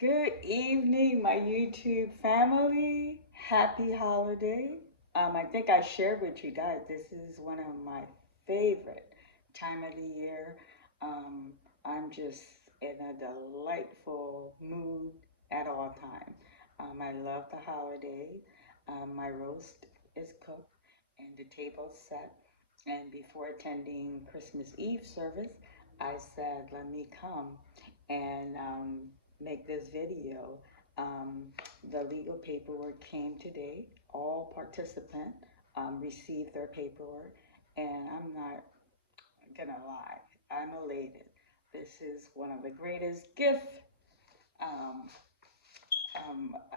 Good evening, my YouTube family. Happy holiday. I think I shared with you guys, this is one of my favorite time of the year. Um, I'm just in a delightful mood at all times. I love the holiday. My roast is cooked and the table's set. And before attending Christmas Eve service, I said, let me come and make this video. Um, the legal paperwork came today. All participants received their paperwork, and I'm not gonna lie, I'm elated. This is one of the greatest gifts um,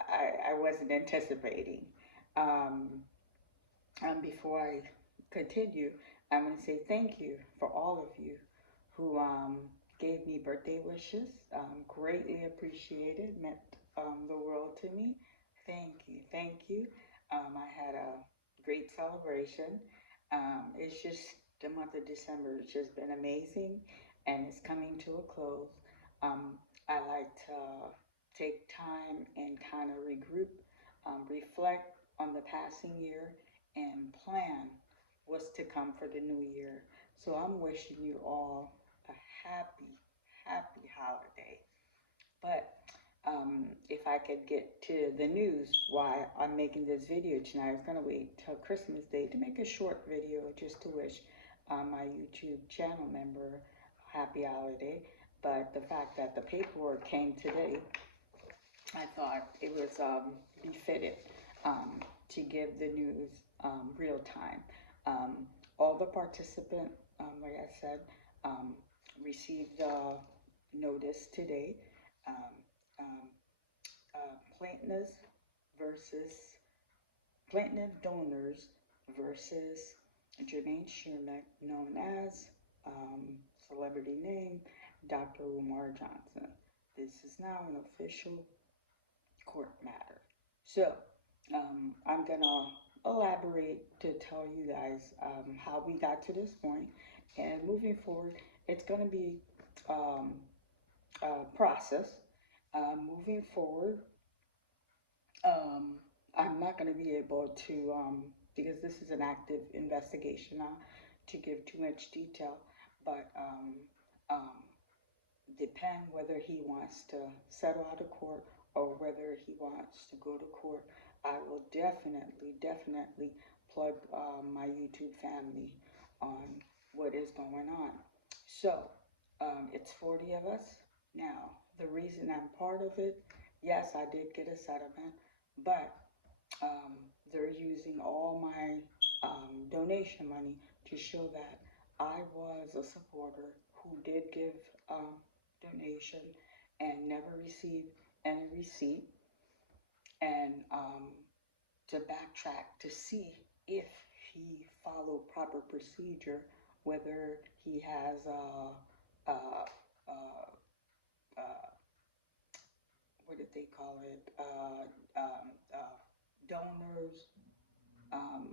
I wasn't anticipating. Um, Before I continue, I'm going to say thank you for all of you who gave me birthday wishes. Greatly appreciated, meant the world to me. Thank you, thank you. I had a great celebration. It's just the month of December has just been amazing, and it's coming to a close. I like to take time and kind of regroup, reflect on the passing year, and plan what's to come for the new year. So I'm wishing you all a happy, happy holiday. But if I could get to the news why I'm making this video tonight, I was going to wait till Christmas Day to make a short video just to wish my YouTube channel member a happy holiday. But the fact that the paperwork came today, I thought it was befitted to give the news real time. Um, all the participants, like I said, um, received the notice today. Um, um, Plaintiffs versus plaintiff donors versus Jermaine Sherman, known as celebrity name Dr. Umar Johnson. This is now an official court matter. So I'm gonna elaborate to tell you guys how we got to this point, and moving forward, it's gonna be um, a process. Moving forward, um, I'm not gonna be able to because this is an active investigation now to give too much detail, but um, depend whether he wants to settle out of court or whether he wants to go to court. I will definitely plug my YouTube family on what is going on. So it's 40 of us. Now, the reason I'm part of it, yes, I did get a settlement, but um, they're using all my donation money to show that I was a supporter who did give donation and never received any receipt, and to backtrack to see if he followed proper procedure, whether he has what did they call it, donors, um,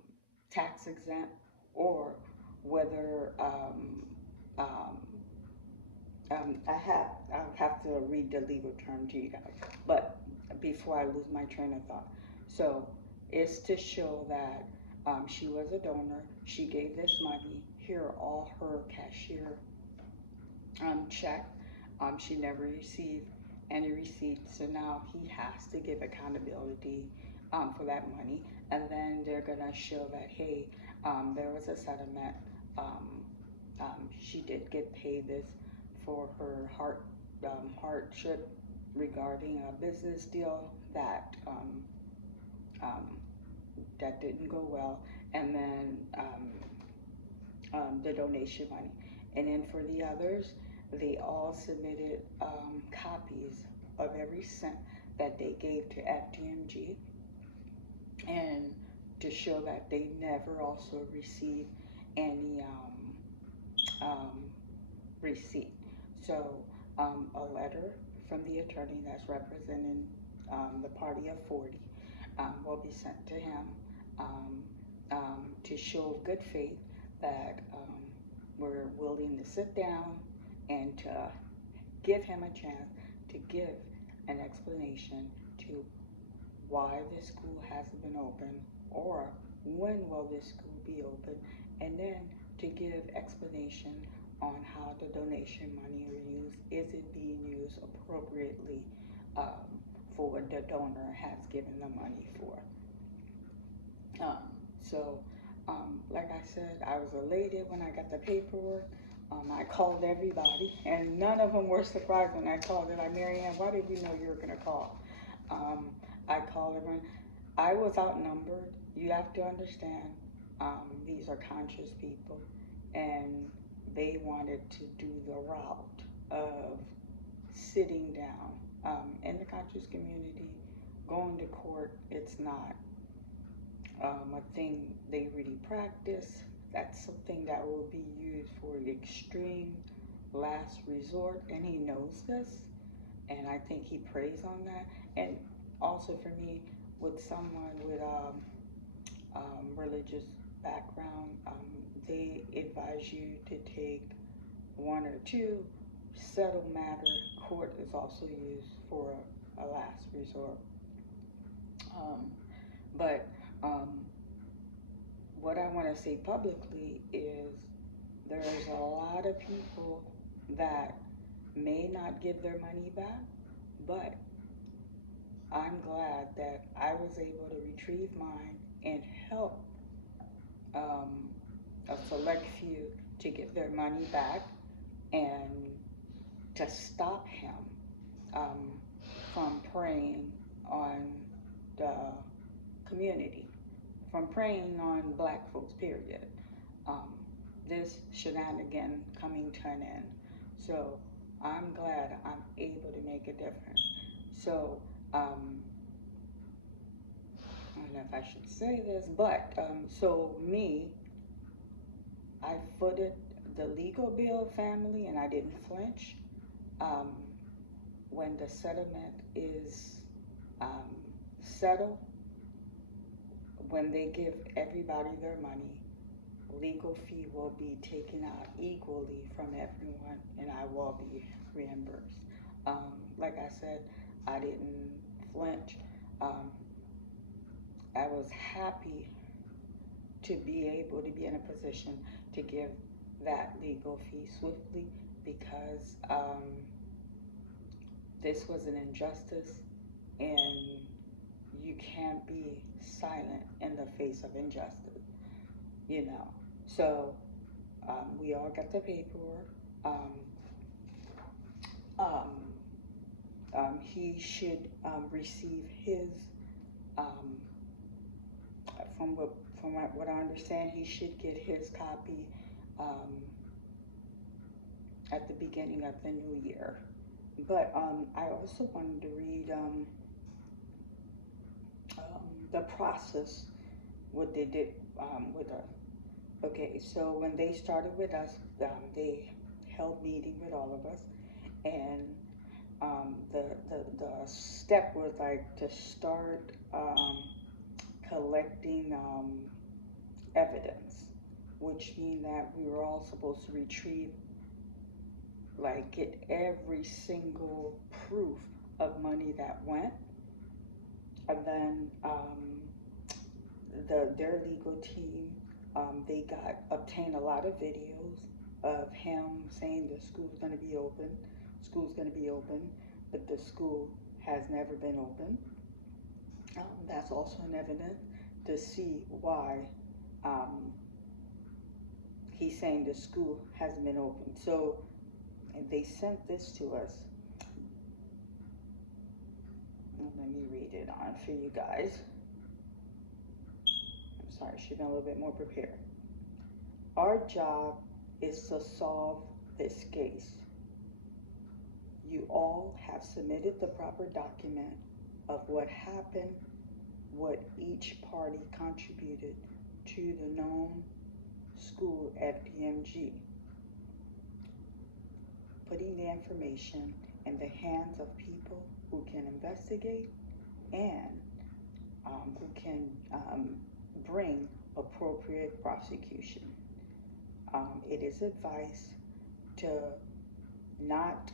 tax exempt, or whether um, I'll have to read the legal term to you guys, but before I lose my train of thought. So it's to show that she was a donor. She gave this money. Here are all her cashier check. She never received any receipts, so now he has to give accountability for that money. And then they're gonna show that, hey, there was a settlement. She did get paid this for her hardship regarding a business deal um, that didn't go well, and then the donation money. And then for the others, they all submitted copies of every cent that they gave to FDMG, and to show that they never also received any um, receipt. So a letter from the attorney that's representing the party of 40 will be sent to him to show good faith that we're willing to sit down and to give him a chance to give an explanation to why this school hasn't been open, or when will this school be open, and then to give explanation on how the donation money are used. Is it being used appropriately um, for what the donor has given the money for? Like I said, I was elated when I got the paperwork. I called everybody, and none of them were surprised when I called. They're like, Marianne, why did we know you were going to call? Um, I called everyone. I was outnumbered. You have to understand, these are conscious people, and they wanted to do the route of sitting down. In the conscious community, going to court, it's not a thing they really practice. That's something that will be used for the extreme last resort, and he knows this, and I think he preys on that. And also for me, with someone with religious background, they advise you to take one or two, settle matter. Court is also used for a last resort. Um, but what I want to say publicly is there's a lot of people that may not give their money back, but I'm glad that I was able to retrieve mine and help a select few to get their money back, and to stop him um, from preying on the community, from preying on black folks, period. Um, this shenanigan coming to an end. So I'm glad I'm able to make a difference. So I don't know if I should say this, but so me, I footed the legal bill family, and I didn't flinch. Um, when the settlement is um, settled, when they give everybody their money, legal fee will be taken out equally from everyone, and I will be reimbursed. Like I said, I didn't flinch. Um, I was happy to be able to be in a position to give that legal fee swiftly, because this was an injustice, and you can't be silent in the face of injustice, you know. So we all got the paperwork. Um, um, he should receive his, um, from what I understand, he should get his copy um, at the beginning of the new year. But I also wanted to read the process, what they did with us. Okay, so when they started with us, they held meeting with all of us, and the step was like to start collecting evidence, which means that we were all supposed to retrieve, like get every single proof of money that went, and then their legal team, they obtained a lot of videos of him saying the school's going to be open, but the school has never been open. That's also an evidence to see why he's saying the school hasn't been open. So they sent this to us. Let me read it on for you guys. I'm sorry, I should have been a little bit more prepared. Our job is to solve this case. You all have submitted the proper document of what happened, what each party contributed to the known school FDMG, putting the information in the hands of people who can investigate and who can bring appropriate prosecution. It is advice to not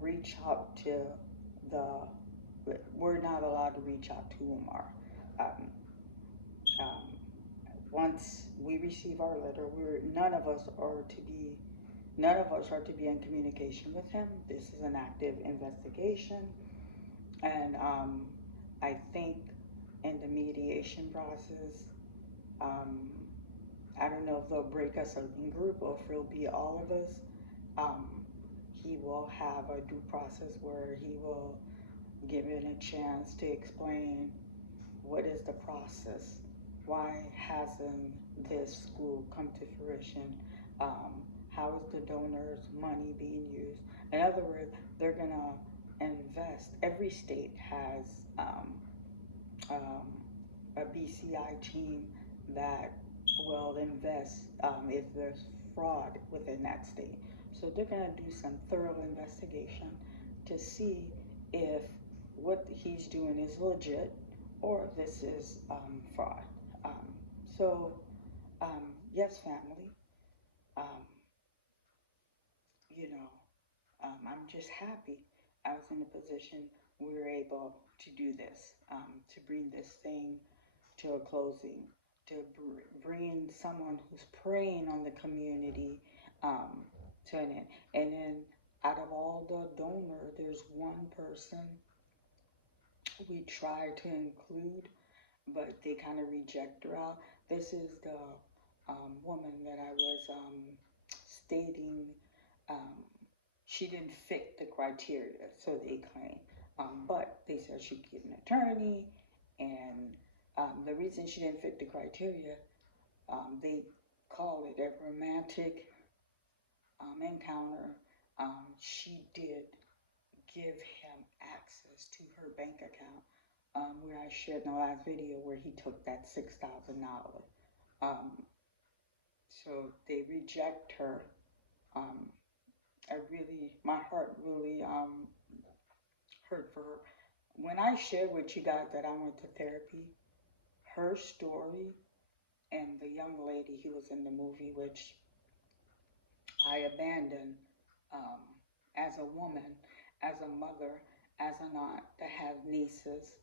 reach out to the, we're not allowed to reach out to Umar. Um, um, Once we receive our letter, none of us are to be in communication with him. This is an active investigation, and I think in the mediation process, um, I don't know if they'll break us up in group or if it'll be all of us. Um, he will have a due process where he will give it a chance to explain what is the process, why hasn't this school come to fruition, how is the donors' money being used. In other words, they're gonna invest. Every state has um, a BCI team that will invest if there's fraud within that state. So they're going to do some thorough investigation to see if what he's doing is legit or if this is fraud. Um, so, yes, family, um, you know, I'm just happy I was in a position we were able to do this, to bring this thing to a closing, to bring someone who's preying on the community to an end. And then out of all the donors, there's one person we tried to include, but they kind of reject her out. This is the woman that I was stating. Um, she didn't fit the criteria, so they claim. But they said she could get an attorney, and the reason she didn't fit the criteria, they call it a romantic encounter. She did give him access to her bank account, where I shared in the last video where he took that $6,000. Um, so they reject her. Um, my heart really hurt for her. When I shared with you guys that I went to therapy, her story and the young lady who was in the movie, which I abandoned um, as a woman, as a mother, as an aunt that have nieces.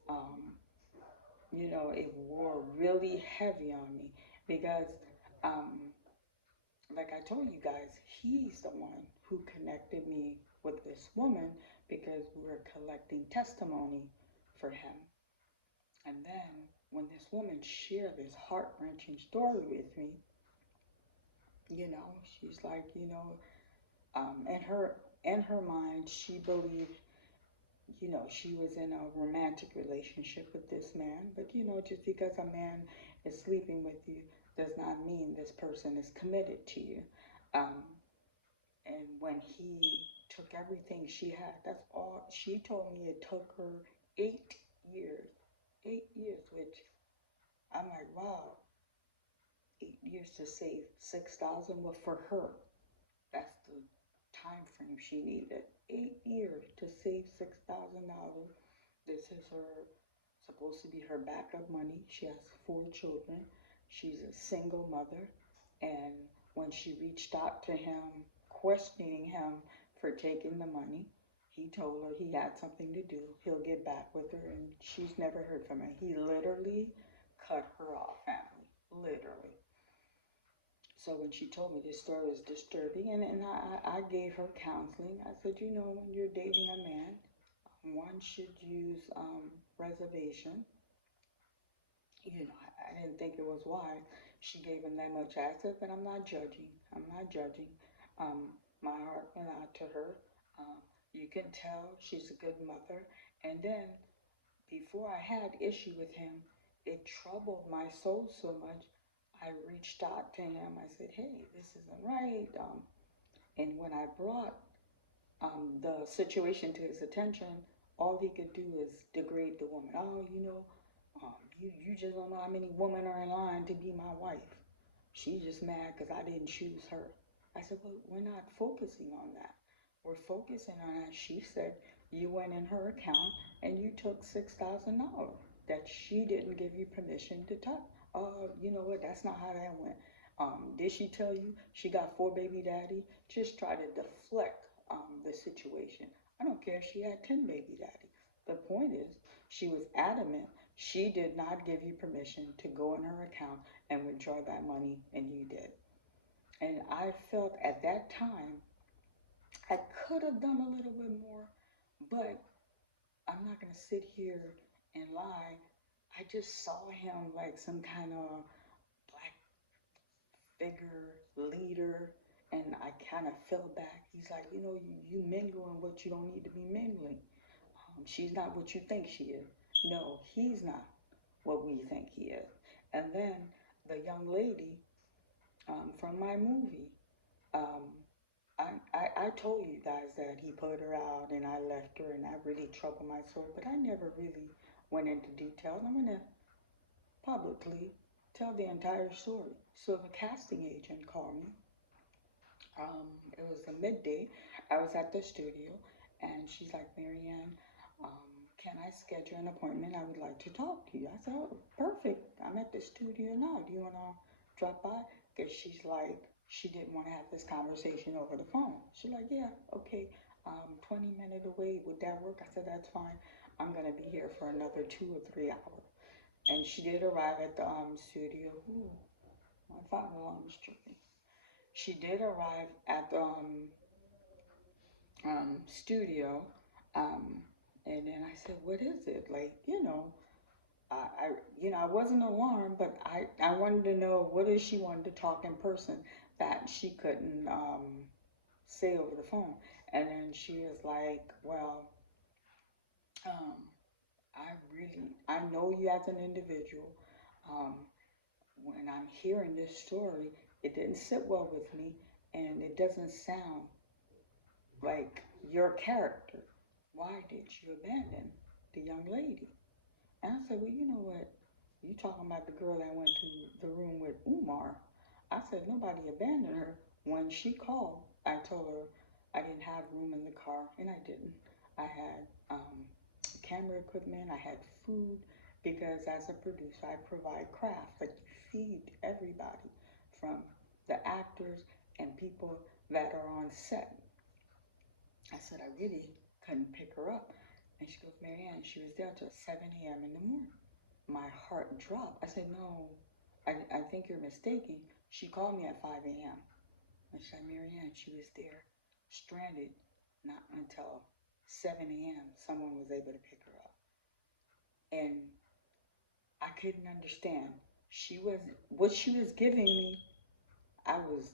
It wore really heavy on me because, um, like I told you guys, he's the one who connected me with this woman because we were collecting testimony for him. And then when this woman shared this heart-wrenching story with me, she's like, in her mind, she believed, she was in a romantic relationship with this man. But just because a man is sleeping with you does not mean this person is committed to you. Um, and when he took everything she had, that's all she told me. It took her 8 years, 8 years, which I'm like, wow, 8 years to save 6,000. Well, for her, that's the time frame she needed. 8 years to save $6,000. This is supposed to be her backup money. She has 4 children. She's a single mother. And when she reached out to him, questioning him for taking the money, he told her he had something to do. He'll get back with her, and she's never heard from him. He literally cut her off, family. Literally. So when she told me this story was disturbing, and I gave her counseling. I said, when you're dating a man, one should use reservation. I didn't think it was wise. She gave him that much access, but I'm not judging. I'm not judging. My heart went out to her. You can tell she's a good mother. And then before I had issue with him, it troubled my soul so much. I reached out to him. I said, hey, this isn't right. And when I brought the situation to his attention, all he could do is degrade the woman. Oh, you just don't know how many women are in line to be my wife. She's just mad because I didn't choose her. I said, well, we're not focusing on that. We're focusing on that. She said you went in her account and you took $6,000 that she didn't give you permission to touch. You know what? That's not how that went. Did she tell you she got 4 baby daddy? Just try to deflect the situation. I don't care if she had 10 baby daddies. The point is, she was adamant she did not give you permission to go in her account and withdraw that money, and you did. And I felt at that time I could have done a little bit more, but I'm not going to sit here and lie. I just saw him like some kind of black figure, leader, and I kind of fell back. He's like, you mingling what you don't need to be mingling. She's not what you think she is. No, he's not what we think he is. And then the young lady from my movie, um, I told you guys that he put her out and I left her and I really troubled my soul, but I never really went into details. I'm going to publicly tell the entire story. So the casting agent called me. It was a midday. I was at the studio and she's like, Marianne, can I schedule an appointment? I would like to talk to you. I said, oh, perfect. I'm at the studio now. Do you want to drop by? Because she's like, she didn't want to have this conversation over the phone. She's like, yeah, okay. 20 minutes away. Would that work? I said, that's fine. I'm going to be here for another 2 or 3 hours. And she did arrive at the studio. Ooh, my fire alarm is tripping. She did arrive at the studio, um, and then I said, "What is it?" Like, I wasn't alarmed, but I wanted to know what is she wanted to talk in person that she couldn't say over the phone. And then she was like, "Well, um, I know you as an individual. Um, when I'm hearing this story, it didn't sit well with me, and it doesn't sound like your character. Why did you abandon the young lady?" And I said, well, you know what? You talking about the girl that went to the room with Umar. I said, nobody abandoned her. When she called, I told her I didn't have room in the car, and I didn't. I had camera equipment, I had food, because as a producer, I provide craft. Like, you feed everybody from the actors and people that are on set. I said, I really couldn't pick her up. And she goes, Marianne, she was there till 7 a.m. in the morning. My heart dropped. I said, no, I think you're mistaken. She called me at 5 a.m. And she said, Marianne, she was there, stranded, not until 7 a.m. Someone was able to pick her up. And I couldn't understand. What she was giving me, I was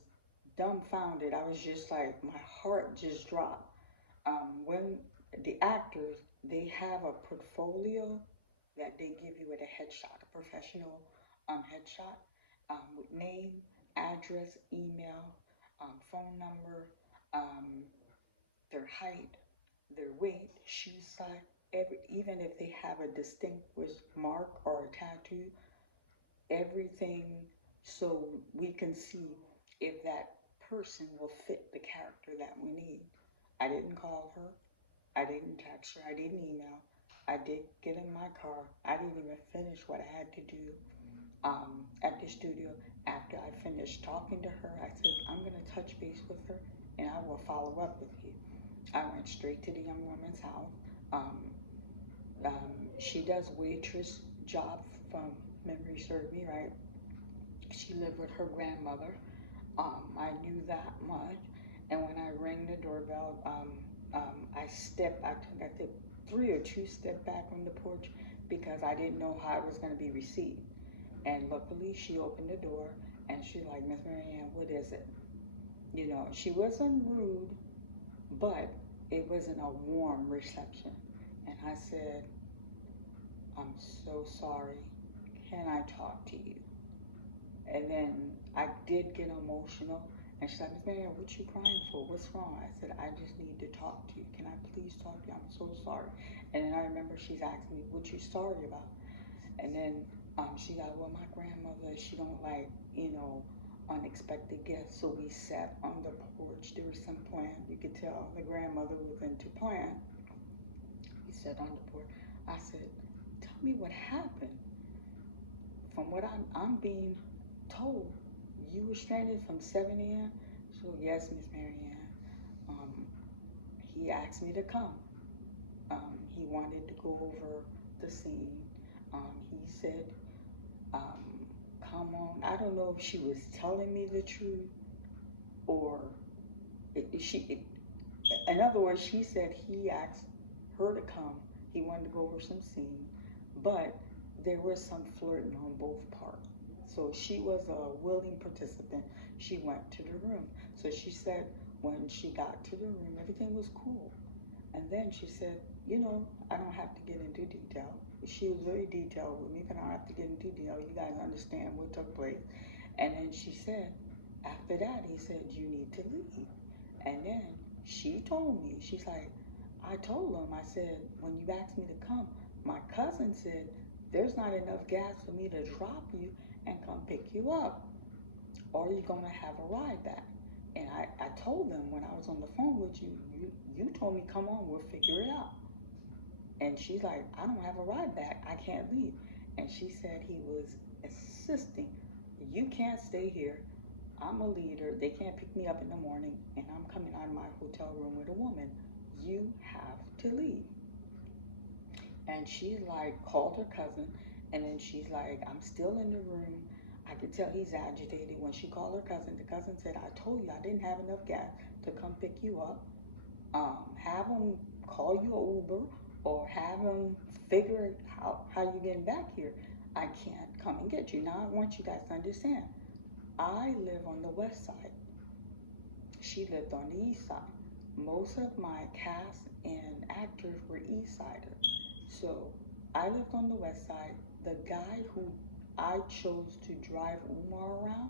dumbfounded. I was just like, my heart just dropped. When the actors, they have a portfolio that they give you with a headshot, a professional headshot, with name, address, email, phone number, um, their height, their weight, shoe size, even if they have a distinguished mark or a tattoo, everything, so we can see if that person will fit the character that we need. I didn't call her. I didn't text her. I didn't email. I did get in my car. I didn't even finish what I had to do at the studio. After I finished talking to her, I said, I'm going to touch base with her and I will follow up with you. I went straight to the young woman's house. Um, she does waitress job, from memory serve me right. She lived with her grandmother. I knew that much. And when I rang the doorbell, I think I did 3 or 2 step back on the porch because I didn't know how it was going to be received. And luckily, she opened the door and she's like, Miss Marianne, what is it? She wasn't rude, but it wasn't a warm reception. And I said, I'm so sorry. Can I talk to you? And then I did get emotional. And she's like, Miss Marianne, what you crying for? What's wrong? I said, I just need to talk to you. Can I please talk to you? I'm so sorry. And then I remember she's asking me, what you sorry about? And then she got, well, my grandmother, she don't like, unexpected guests. So we sat on the porch. There was some plan. You could tell the grandmother was into plan. We sat on the porch. I said, tell me what happened. From what I'm being told, you were stranded from 7 a.m. So yes, Miss Marianne. Um, he asked me to come. He wanted to go over the scene. He said, um, come on. I don't know if she was telling me the truth or in other words, she said he asked her to come. He wanted to go over some scene, but there was some flirting on both parts. So she was a willing participant. She went to the room. So she said when she got to the room, everything was cool. And then she said, I don't have to get into detail. She was very detailed with me, but I don't have to get into detail. You guys understand what took place. And then she said, after that, he said, you need to leave. And then she told me, she's like, I told him, I said, when you asked me to come, my cousin said, there's not enough gas for me to drop you and come pick you up, or you're going to have a ride back. And I told them when I was on the phone with you, you told me, come on, we'll figure it out. And she's like, I don't have a ride back. I can't leave. And she said he was insisting, you can't stay here. I'm a leader. They can't pick me up in the morning, and I'm coming out of my hotel room with a woman. You have to leave. And she's like, called her cousin, and then she's like, I'm still in the room. I could tell he's agitated. When she called her cousin, the cousin said, I told you I didn't have enough gas to come pick you up. Have him call you an Uber or have him figure out how you're getting back here. I can't come and get you. Now I want you guys to understand. I live on the west side. She lived on the east side. Most of my cast and actors were east siders. So I lived on the west side. The guy who I chose to drive Umar around,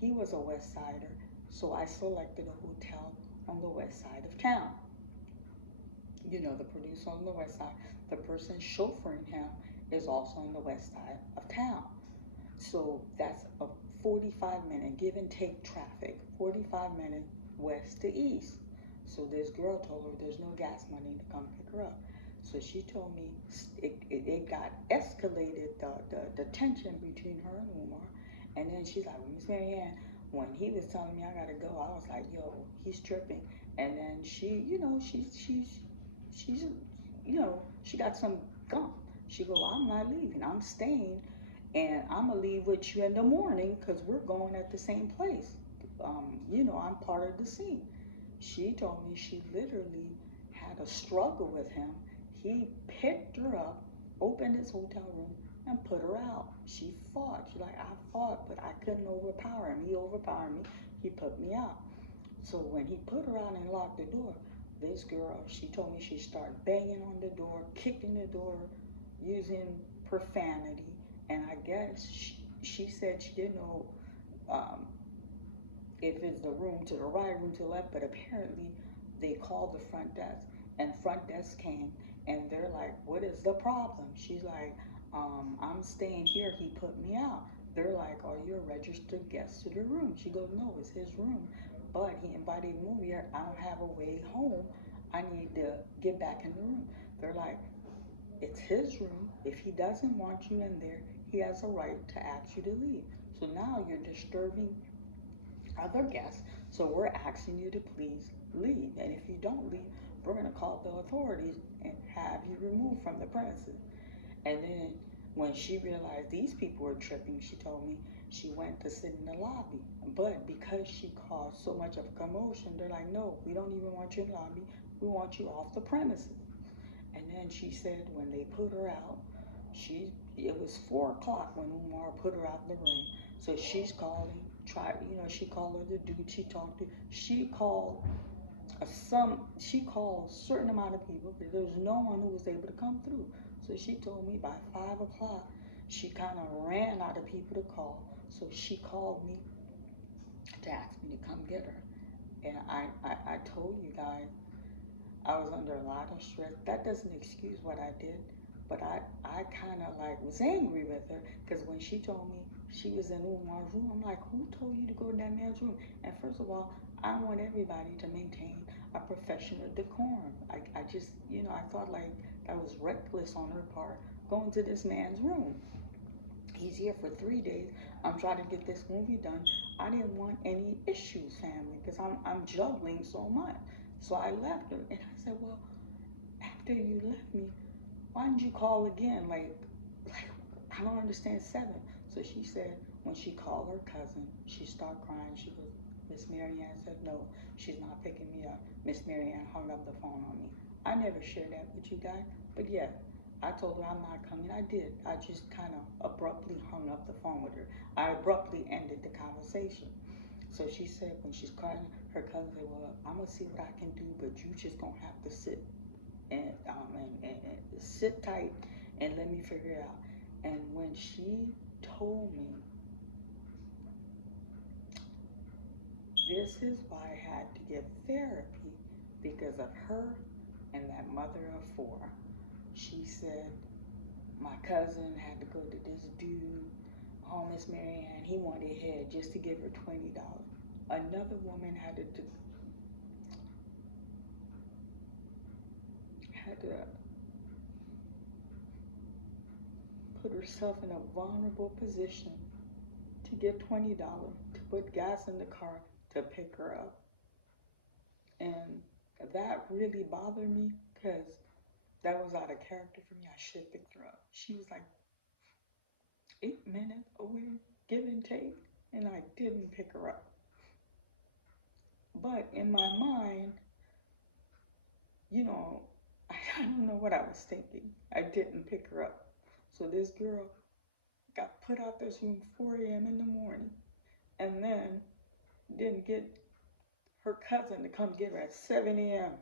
he was a west sider. So I selected a hotel on the west side of town. The producer on the west side, the person chauffeuring him is also on the west side of town. So that's a 45-minute give and take traffic, 45-minute west to east. So this girl told her there's no gas money to come pick her up. So she told me it got escalated, the tension between her and Umar. And then she's like, Miss Marianne, when he was telling me I gotta go, I was like, yo, he's tripping. And then she, she got some gum. She go, I'm not leaving, I'm staying, and I'm gonna leave with you in the morning because we're going at the same place. I'm part of the scene. She told me she literally had a struggle with him. He picked her up, opened his hotel room, and put her out. She fought. She's like, I fought, but I couldn't overpower him. He overpowered me. He put me out. So when he put her out and locked the door, this girl, she told me she started banging on the door, kicking the door, using profanity. And I guess she said she didn't know if it's the room to the right, room to the left, but apparently they called the front desk, and front desk came, and they're like, what is the problem? She's like, I'm staying here, he put me out. They're like, are you a registered guest to the room? She goes, no, it's his room, but he invited me over here. I don't have a way home. I need to get back in the room. They're like, it's his room. If he doesn't want you in there, he has a right to ask you to leave. So now you're disturbing other guests, so we're asking you to please leave. And if you don't leave, we're going to call the authorities and have you removed from the premises. And then when she realized these people were tripping, she told me she went to sit in the lobby. But because she caused so much of a commotion, they're like, no, we don't even want you in the lobby. We want you off the premises. And then she said when they put her out, it was 4 o'clock when Umar put her out in the room. So she's calling, she called her the dude she talked to. She called a certain amount of people, but there was no one who was able to come through. So she told me by 5 o'clock, she kind of ran out of people to call. So she called me to ask me to come get her. And I told you guys, I was under a lot of stress. That doesn't excuse what I did, but I kind of was angry with her because when she told me she was in Umar's room, I'm like, who told you to go in that man's room? And first of all, I want everybody to maintain a professional decorum. I just, I thought that was reckless on her part, going to this man's room. He's here for 3 days. I'm trying to get this movie done. I didn't want any issues, family, because I'm juggling so much. So I left her, and I said, well, after you left me, why didn't you call again? Like I don't understand seven. So she said when she called her cousin, she started crying. She goes, Miss Marianne said no, she's not picking me up. Miss Marianne hung up the phone on me. I never shared that with you guys, but yeah, I told her I'm not coming. I did. I just kind of abruptly hung up the phone with her. I abruptly ended the conversation. So she said when she's crying, her cousin said, well, I'm gonna see what I can do, but you just gonna have to sit and sit tight and let me figure it out. And when she told me, this is why I had to get therapy because of her and that mother of four. She said, my cousin had to go to this dude, oh, Miss Marianne, he wanted head just to give her $20. Another woman had to put herself in a vulnerable position to get $20 to put gas in the car to pick her up. And that really bothered me because that was out of character for me. I should have picked her up. She was like 8 minutes away, give and take, and I didn't pick her up. But in my mind, you know, I don't know what I was thinking. I didn't pick her up. So this girl got put out this room 4 a.m. in the morning and then didn't get her cousin to come get her at 7 a.m.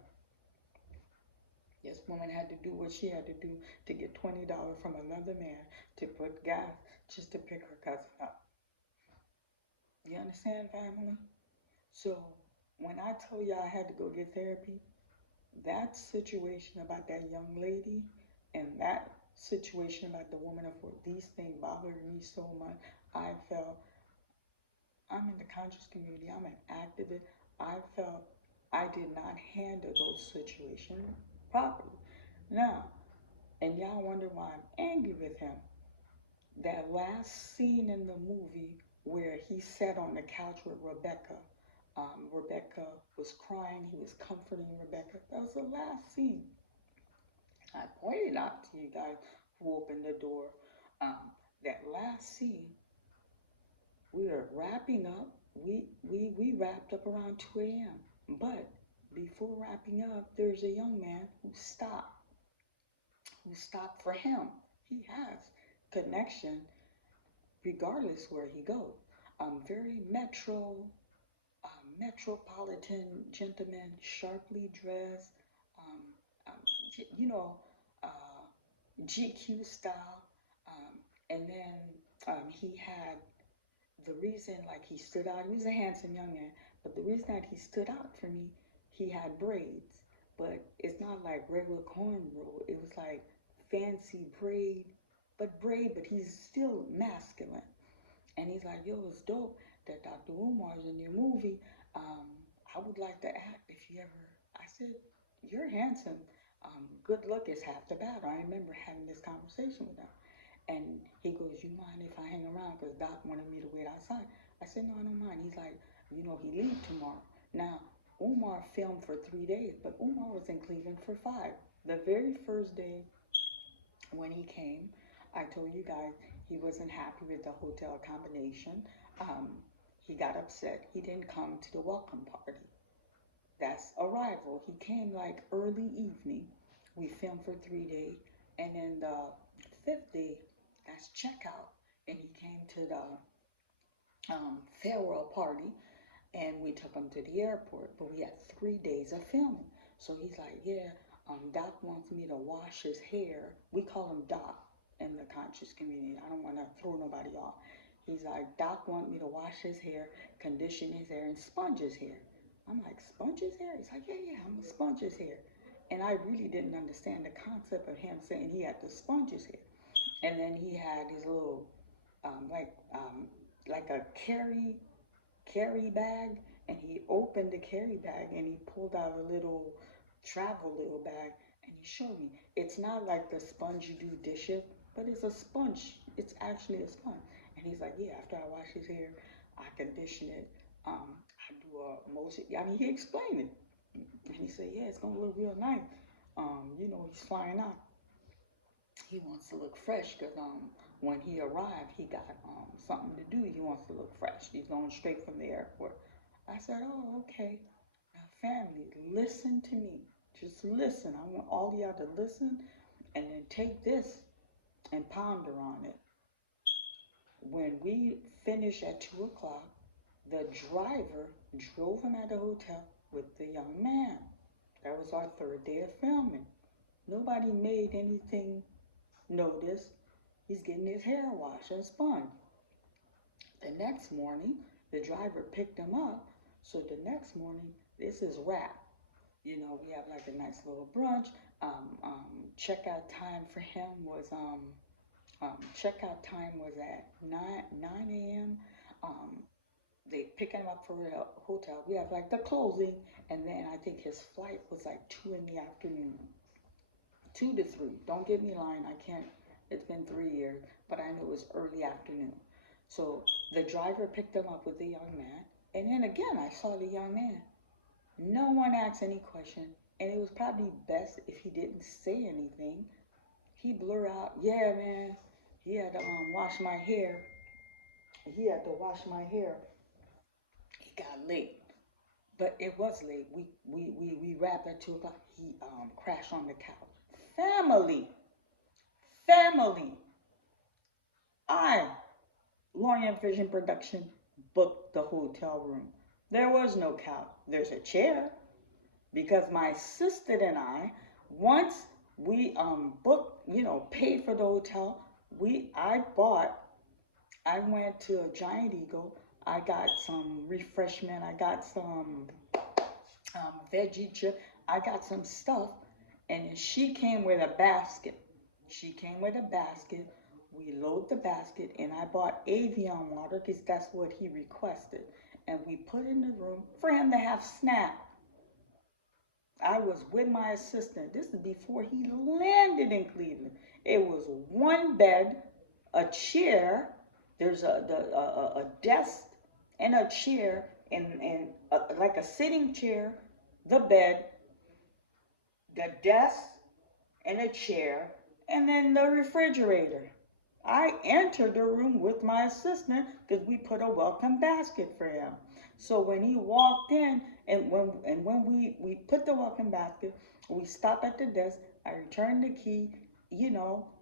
This woman had to do what she had to do to get $20 from another man to put gas just to pick her cousin up. You understand, family? So when I told you I had to go get therapy, that situation about that young lady and that situation about the woman of work, these things bothered me so much. I felt I'm in the conscious community, I'm an activist. I felt I did not handle those situations properly. Now, and y'all wonder why I'm angry with him. That last scene in the movie where he sat on the couch with Rebecca, Rebecca was crying, he was comforting Rebecca. That was the last scene. I pointed out to you guys who opened the door. That last scene, we were wrapping up. We wrapped up around 2 a.m. But before wrapping up, there's a young man who stopped for him. He has connection regardless where he goes. Very metropolitan gentleman, sharply dressed, um, um, you know, uh, GQ style. And then he had the reason, like he stood out, he was a handsome young man, but the reason that he stood out for me, he had braids, but it's not like regular cornrow. It was like fancy braid, but he's still masculine. And he's like, yo, it's dope that Dr. Umar's in your movie. Um, I would like to act if you ever. I said, you're handsome. Good look is half the battle. I remember having this conversation with him. And he goes, you mind if I hang around? Because Doc wanted me to wait outside. I said, no, I don't mind. He's like, he leave tomorrow. Now, Umar filmed for 3 days, but Umar was in Cleveland for 5. The very first day when he came, I told you guys he wasn't happy with the hotel combination. Um, he got upset. He didn't come to the welcome party. That's arrival. He came like early evening. We filmed for 3 days. And then the fifth day, that's checkout. And he came to the farewell party and we took him to the airport. But we had 3 days of filming. So he's like, yeah, Doc wants me to wash his hair. We call him Doc in the conscious community. I don't want to throw nobody off. He's like, Doc wants me to wash his hair, condition his hair, and sponge his hair. I'm like, sponge his hair? He's like, yeah, I'm gonna sponge his hair. And I really didn't understand the concept of him saying he had to sponge his hair. And then he had his little, um, like, um, like a carry bag, and he opened the carry bag and he pulled out a little little bag, and he showed me it's not like the sponge you do dishes, but it's a sponge. It's actually a sponge. And he's like, yeah, after I wash his hair, I condition it. I do a motion. I mean, he explained it. And he said, yeah, it's going to look real nice. He's flying out. He wants to look fresh because when he arrived, he got something to do. He wants to look fresh. He's going straight from the airport. I said, oh, okay. Now, family, listen to me. Just listen. I want all of y'all to listen and then take this and ponder on it. When we finished at 2 o'clock, the driver drove him at the hotel with the young man. That was our third day of filming. Nobody made anything notice. He's getting his hair washed and spun. The next morning, the driver picked him up. So the next morning, this is wrap. We have like a nice little brunch. Checkout time for him was at 9 a.m. They pick him up for a hotel. We have like the closing, and then I think his flight was like 2 in the afternoon. 2 to 3. Don't get me lying. I can't. It's been 3 years, but I know it was early afternoon. So the driver picked him up with the young man, and then again I saw the young man. No one asked any question, and it was probably best if he didn't say anything. He blurted out, "Yeah, man, he had to wash my hair. He had to wash my hair. He got late, but it was late. We wrapped at 2 o'clock. He crashed on the couch. Family, family. I, Lorient Vision Production, booked the hotel room. There was no couch. There's a chair because my sister and I, once we booked, paid for the hotel, I went to a Giant Eagle. I got some refreshment. I got some veggie chip. I got some stuff, and she came with a basket. She came with a basket. We load the basket, and I bought Avion water because that's what he requested. And we put in the room for him to have snack. I was with my assistant. This is before he landed in Cleveland. It was one bed, a chair. There's a desk and a chair, and like a sitting chair, the bed, the desk, and a chair, and then the refrigerator. I entered the room with my assistant because we put a welcome basket for him. So when he walked in, and when we put the welcome basket, we stopped at the desk. I returned the key,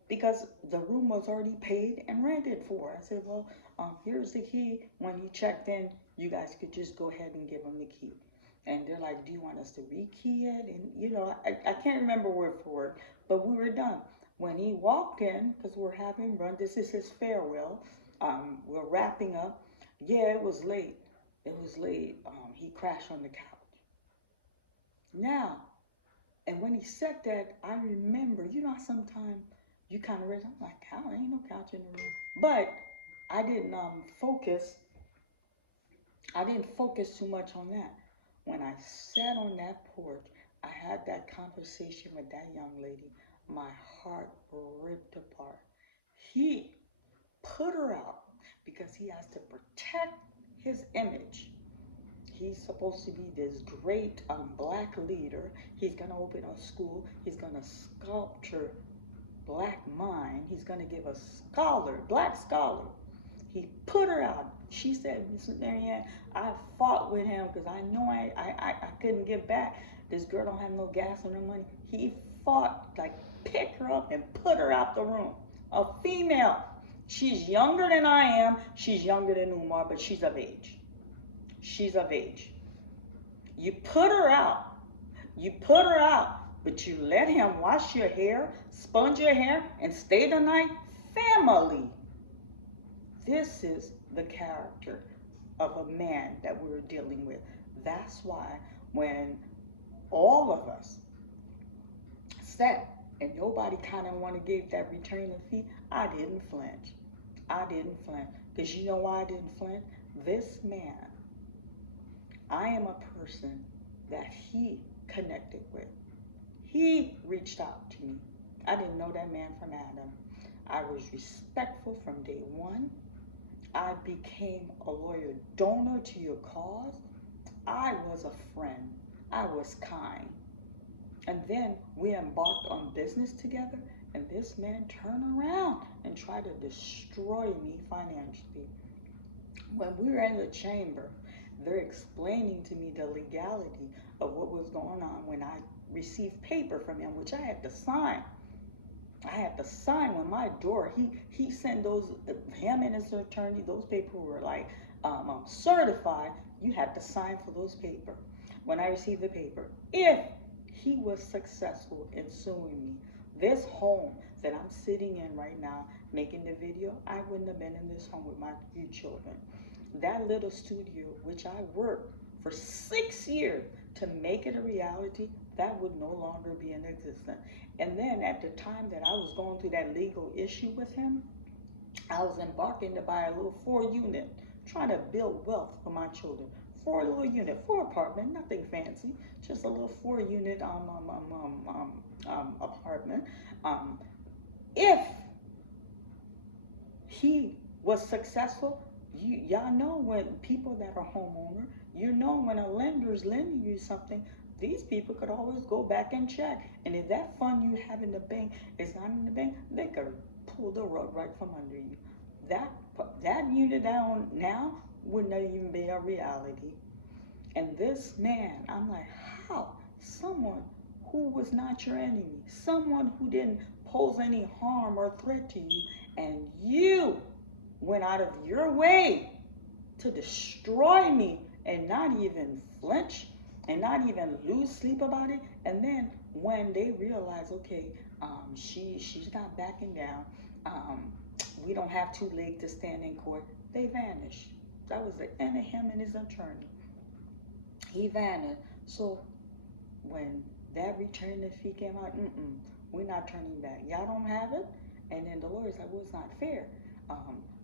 because the room was already paid and rented for. I said, well, here's the key. When he checked in, you guys could just go ahead and give him the key. And they're like, do you want us to rekey it? And, I can't remember word for word, but we were done. When he walked in, because we're having run, this is his farewell. We're wrapping up. Yeah, it was late. It was late. He crashed on the couch. Now, and when he said that, I remember, sometimes you kind of realize, I'm like, cow, ain't no couch in the room. But I didn't focus. I didn't focus too much on that. When I sat on that porch, I had that conversation with that young lady. My heart ripped apart. He put her out because he has to protect his image. He's supposed to be this great black leader. He's going to open a school. He's going to sculpture black mind. He's going to give a black scholar. He put her out. She said, Mrs. Marianne, I fought with him because I know I couldn't get back. This girl don't have no gas or no money. He fought, like, pick her up and put her out the room. A female. She's younger than I am. She's younger than Umar, but she's of age. She's of age. You put her out. You put her out, but you let him wash your hair, sponge your hair, and stay the night? Family. This is the character of a man that we're dealing with. That's why when all of us sat and nobody kind of want to give that return of fee, I didn't flinch. I didn't flinch. Because you know why I didn't flinch? This man, I am a person that he connected with. He reached out to me. I didn't know that man from Adam. I was respectful from day one. I became a loyal donor to your cause. I was a friend. I was kind. And then we embarked on business together, and this man turned around and tried to destroy me financially. When we were in the chamber, they're explaining to me the legality of what was going on when I received paper from him, which I had to sign. I had to sign when my door. He sent those, him and his attorney. Those papers were like certified. You had to sign for those papers. When I received the paper, if he was successful in suing me, this home that I'm sitting in right now, making the video, I wouldn't have been in this home with my 3 children. That little studio, which I worked for 6 years to make it a reality, that would no longer be in existence. And then at the time that I was going through that legal issue with him, I was embarking to buy a little 4 unit, trying to build wealth for my children. 4 little unit, 4 apartment, nothing fancy, just a little 4 unit apartment. If he was successful, y'all know when people that are homeowner, you know when a lender is lending you something, these people could always go back and check. And if that fund you have in the bank is not in the bank, they could pull the rug right from under you. That unit down now would not even be a reality. And this man, I'm like, how? Someone who was not your enemy, someone who didn't pose any harm or threat to you, and you went out of your way to destroy me and not even flinch and not even lose sleep about it. And then when they realize, okay, she's not backing down, we don't have 2 legs to stand in court, they vanished. That was the end of him and his attorney. He vanished. So when that return fee came out, we're not turning back. Y'all don't have it. And then the lawyer's like, well, it's not fair.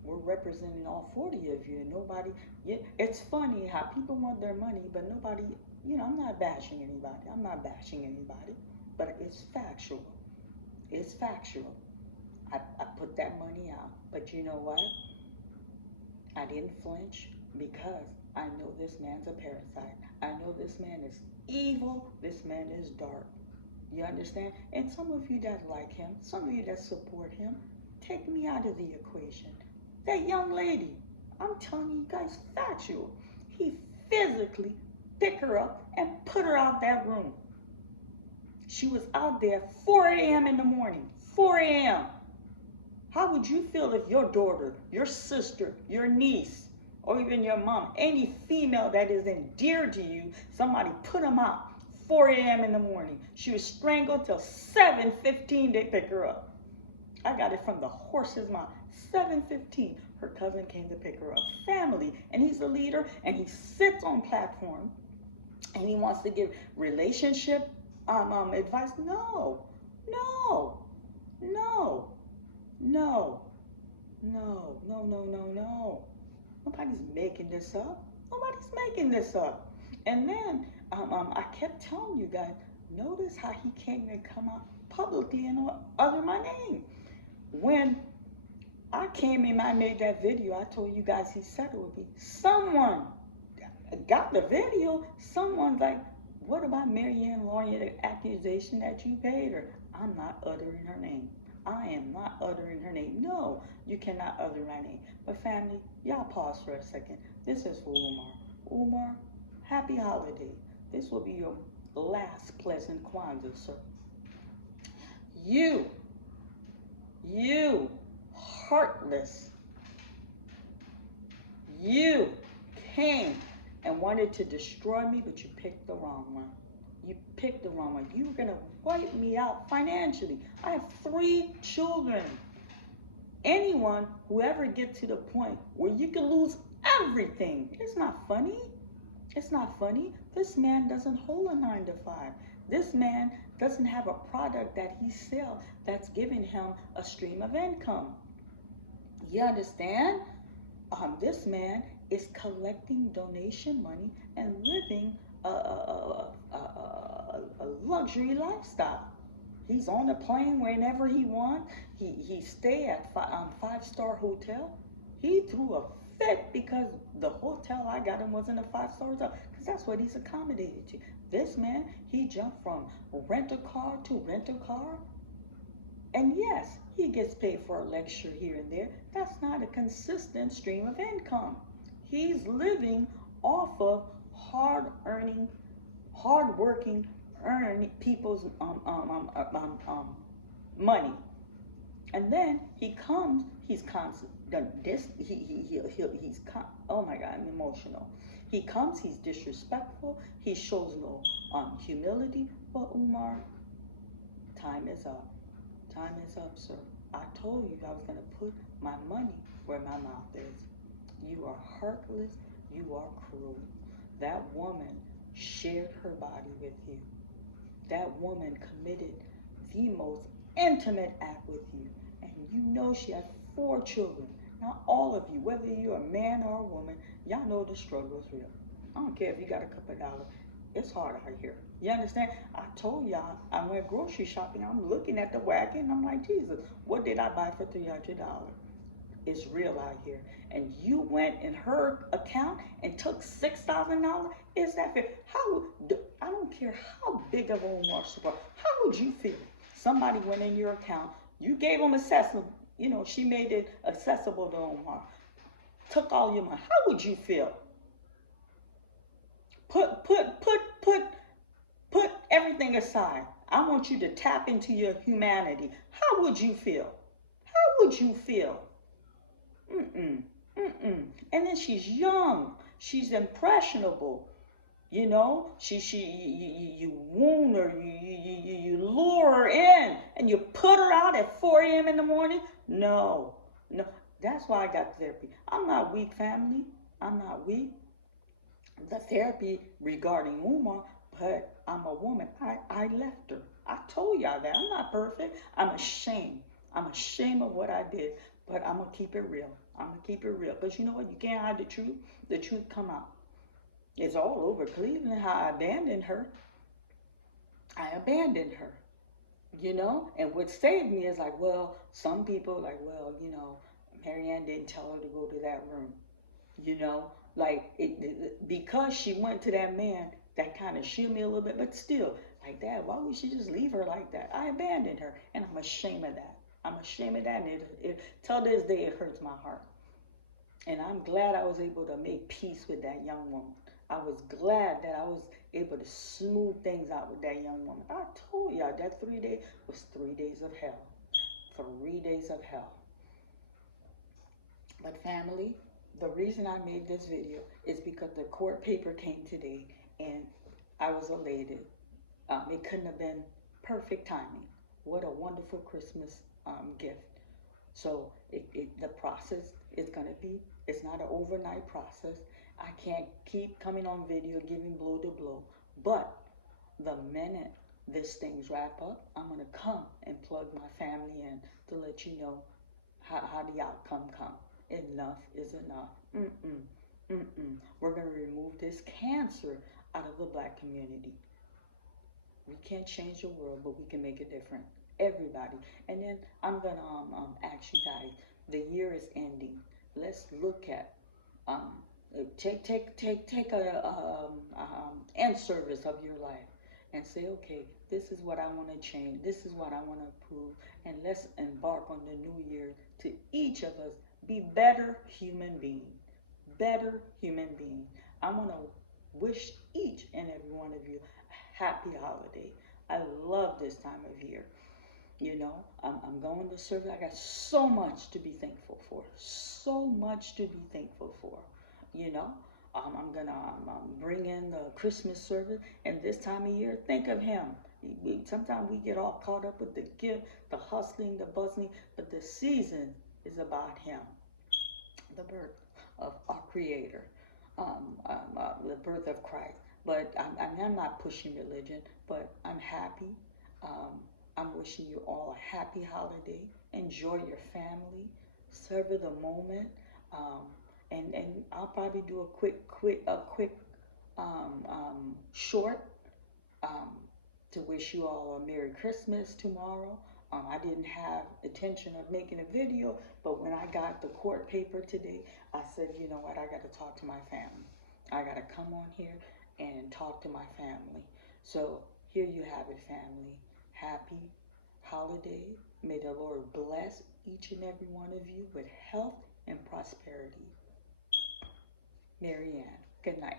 We're representing all 40 of you, and nobody. It's funny how people want their money, but nobody. I'm not bashing anybody. But it's factual. It's factual. I put that money out, but you know what? I didn't flinch because I know this man's a parasite. I know this man is evil. This man is dark. You understand? And some of you that like him, some of you that support him, take me out of the equation. That young lady, I'm telling you guys factual. He physically picked her up and put her out that room. She was out there 4 a.m. in the morning. 4 a.m. How would you feel if your daughter, your sister, your niece, or even your mom, any female that is endeared to you, somebody put them out 4 a.m. in the morning? She was strangled till 7:15 they pick her up. I got it from the horse's mouth. 7:15, her cousin came to pick her up. Family, and he's a leader, and he sits on platform, and he wants to give relationship advice. No. Nobody's making this up. And then I kept telling you guys, notice how he can't even come out publicly and utter my name. When I came in, I made that video, I told you guys he settled with me. Someone got the video. Someone's like, what about Marianne Lawyer, the accusation that you paid her? I'm not uttering her name. I am not uttering her name. No, you cannot utter my name. But family, y'all pause for a second. This is for Umar. Umar, happy holiday. This will be your last pleasant Kwanzaa, sir. You, heartless, you came and wanted to destroy me, but you picked the wrong one. You were going to wipe me out financially. I have 3 children. Anyone who ever gets to the point where you can lose everything, it's not funny. This man doesn't hold a 9 to 5. This man doesn't have a product that he sells that's giving him a stream of income. You understand? This man is collecting donation money and living a luxury lifestyle. He's on a plane whenever he wants. He stay at 5-star hotel. He threw a fit because the hotel I got him wasn't a 5-star hotel, because that's what he's accommodated to. This man, he jumped from rent a car to rent a car. And yes, he gets paid for a lecture here and there. That's not a consistent stream of income. He's living off of hard earning, hard working, earning people's money. And then he comes, he's constant. This he's oh my God, I'm emotional. He comes, he's disrespectful. He shows no humility. But Umar, time is up. Time is up, sir. I told you I was going to put my money where my mouth is. You are heartless. You are cruel. That woman shared her body with you. That woman committed the most intimate act with you. And you know she had 4 children. Now, all of you, whether you're a man or a woman, y'all know the struggle is real. I don't care if you got a couple of dollars. It's hard out here. You understand? I told y'all, I went grocery shopping. I'm looking at the wagon. I'm like, Jesus, what did I buy for $300? It's real out here. And you went in her account and took $6,000? Is that fair? I don't care how big of a Omar support. How would you feel? Somebody went in your account. You gave them accessible. You know, she made it accessible to Omar. Took all your money. How would you feel? Put everything aside. I want you to tap into your humanity. How would you feel? How would you feel? And then she's young. She's impressionable. You know, you wound her, you lure her in, and you put her out at 4 a.m. in the morning. No. That's why I got therapy. I'm not weak, family. I'm not weak. The therapy regarding Umar, but I'm a woman. I left her. I told y'all that. I'm not perfect. I'm ashamed. I'm ashamed of what I did, but I'm going to keep it real. I'm going to keep it real. Because you know what? You can't hide the truth. The truth come out. It's all over Cleveland how I abandoned her. I abandoned her. You know? And what saved me is like, well, some people like, well, you know, Marianne didn't tell her to go to that room. You know? Like, because she went to that man, that kind of shielded me a little bit. But still, like, Dad, why would she just leave her like that? I abandoned her. And I'm ashamed of that. I'm ashamed of that. And till this day, it hurts my heart. And I'm glad I was able to make peace with that young woman. I was glad that I was able to smooth things out with that young woman. I told y'all that 3 days was 3 days of hell. 3 days of hell. But family, the reason I made this video is because the court paper came today and I was elated. It couldn't have been perfect timing. What a wonderful Christmas gift. So the process is going to be, it's not an overnight process. I can't keep coming on video giving blow to blow. But the minute this thing's wrap up, I'm going to come and plug my family in to let you know how the outcome come. Enough is enough. We're going to remove this cancer out of the Black community. We can't change the world, but we can make a difference. Everybody. And then I'm going to ask you guys, the year is ending. Let's look at, take a end service of your life and say, okay, this is what I want to change. This is what I want to improve. And let's embark on the new year to each of us be better human beings. Better human beings. I want to wish each and every one of you a happy holiday. I love this time of year. You know, I'm going to service. I got so much to be thankful for. So much to be thankful for. You know, I'm going to bring in the Christmas service. And this time of year, think of him. Sometimes we get all caught up with the gift, the hustling, the bustling. But the season is about him. The birth of our Creator. The birth of Christ. But I'm not pushing religion, but I'm happy. I'm wishing you all a happy holiday. Enjoy your family. Savor the moment. And I'll probably do a quick short to wish you all a Merry Christmas tomorrow. I didn't have intention of making a video, but when I got the court paper today, I said, you know what, I got to talk to my family. I got to come on here and talk to my family. So here you have it, family. Happy holiday. May the Lord bless each and every one of you with health and prosperity. Mary Ann, good night.